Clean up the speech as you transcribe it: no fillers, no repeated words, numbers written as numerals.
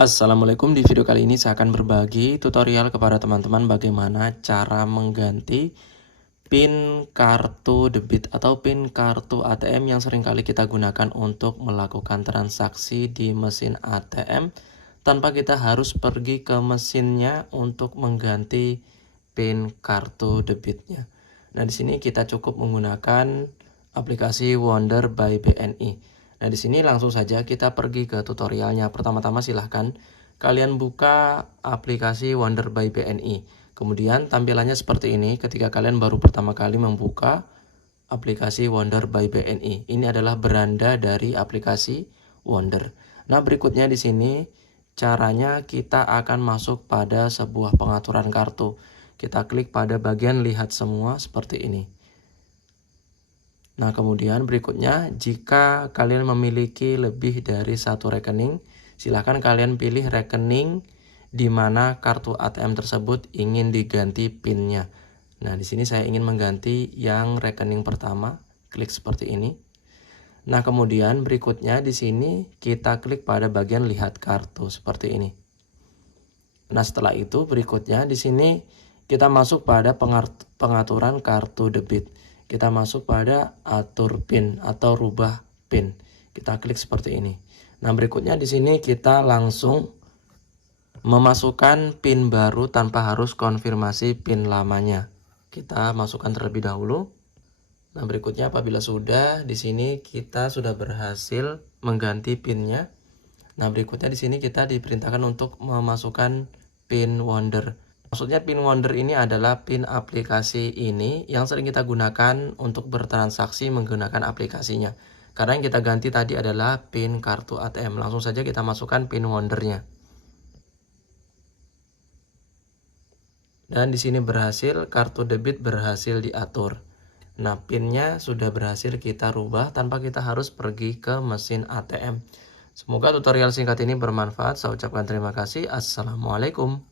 Assalamualaikum, di video kali ini saya akan berbagi tutorial kepada teman-teman bagaimana cara mengganti PIN kartu debit atau PIN kartu ATM yang seringkali kita gunakan untuk melakukan transaksi di mesin ATM tanpa kita harus pergi ke mesinnya untuk mengganti PIN kartu debitnya. Nah, di sini kita cukup menggunakan aplikasi Wonder by BNI. Nah, di sini langsung saja kita pergi ke tutorialnya. Pertama-tama silahkan kalian buka aplikasi Wonder by BNI. Kemudian tampilannya seperti ini ketika kalian baru pertama kali membuka aplikasi Wonder by BNI. Ini adalah beranda dari aplikasi Wonder. Nah, berikutnya di sini caranya kita akan masuk pada sebuah pengaturan kartu. Kita klik pada bagian lihat semua seperti ini. Nah, kemudian berikutnya, jika kalian memiliki lebih dari satu rekening, silakan kalian pilih rekening di mana kartu ATM tersebut ingin diganti PIN-nya. Nah, di sini saya ingin mengganti yang rekening pertama, klik seperti ini. Nah, kemudian berikutnya di sini kita klik pada bagian lihat kartu seperti ini. Nah, setelah itu berikutnya di sini kita masuk pada pengaturan kartu debit. Kita masuk pada atur PIN atau rubah PIN. Kita klik seperti ini. Nah, berikutnya di sini kita langsung memasukkan PIN baru tanpa harus konfirmasi PIN lamanya. Kita masukkan terlebih dahulu. Nah, berikutnya apabila sudah, di sini kita sudah berhasil mengganti PIN-nya. Nah, berikutnya di sini kita diperintahkan untuk memasukkan PIN Wonder. Maksudnya PIN Wonder ini adalah PIN aplikasi ini yang sering kita gunakan untuk bertransaksi menggunakan aplikasinya. Karena yang kita ganti tadi adalah PIN kartu ATM. Langsung saja kita masukkan PIN Wondernya. Dan di sini berhasil, kartu debit berhasil diatur. Nah, PIN-nya sudah berhasil kita rubah tanpa kita harus pergi ke mesin ATM. Semoga tutorial singkat ini bermanfaat. Saya ucapkan terima kasih. Assalamualaikum.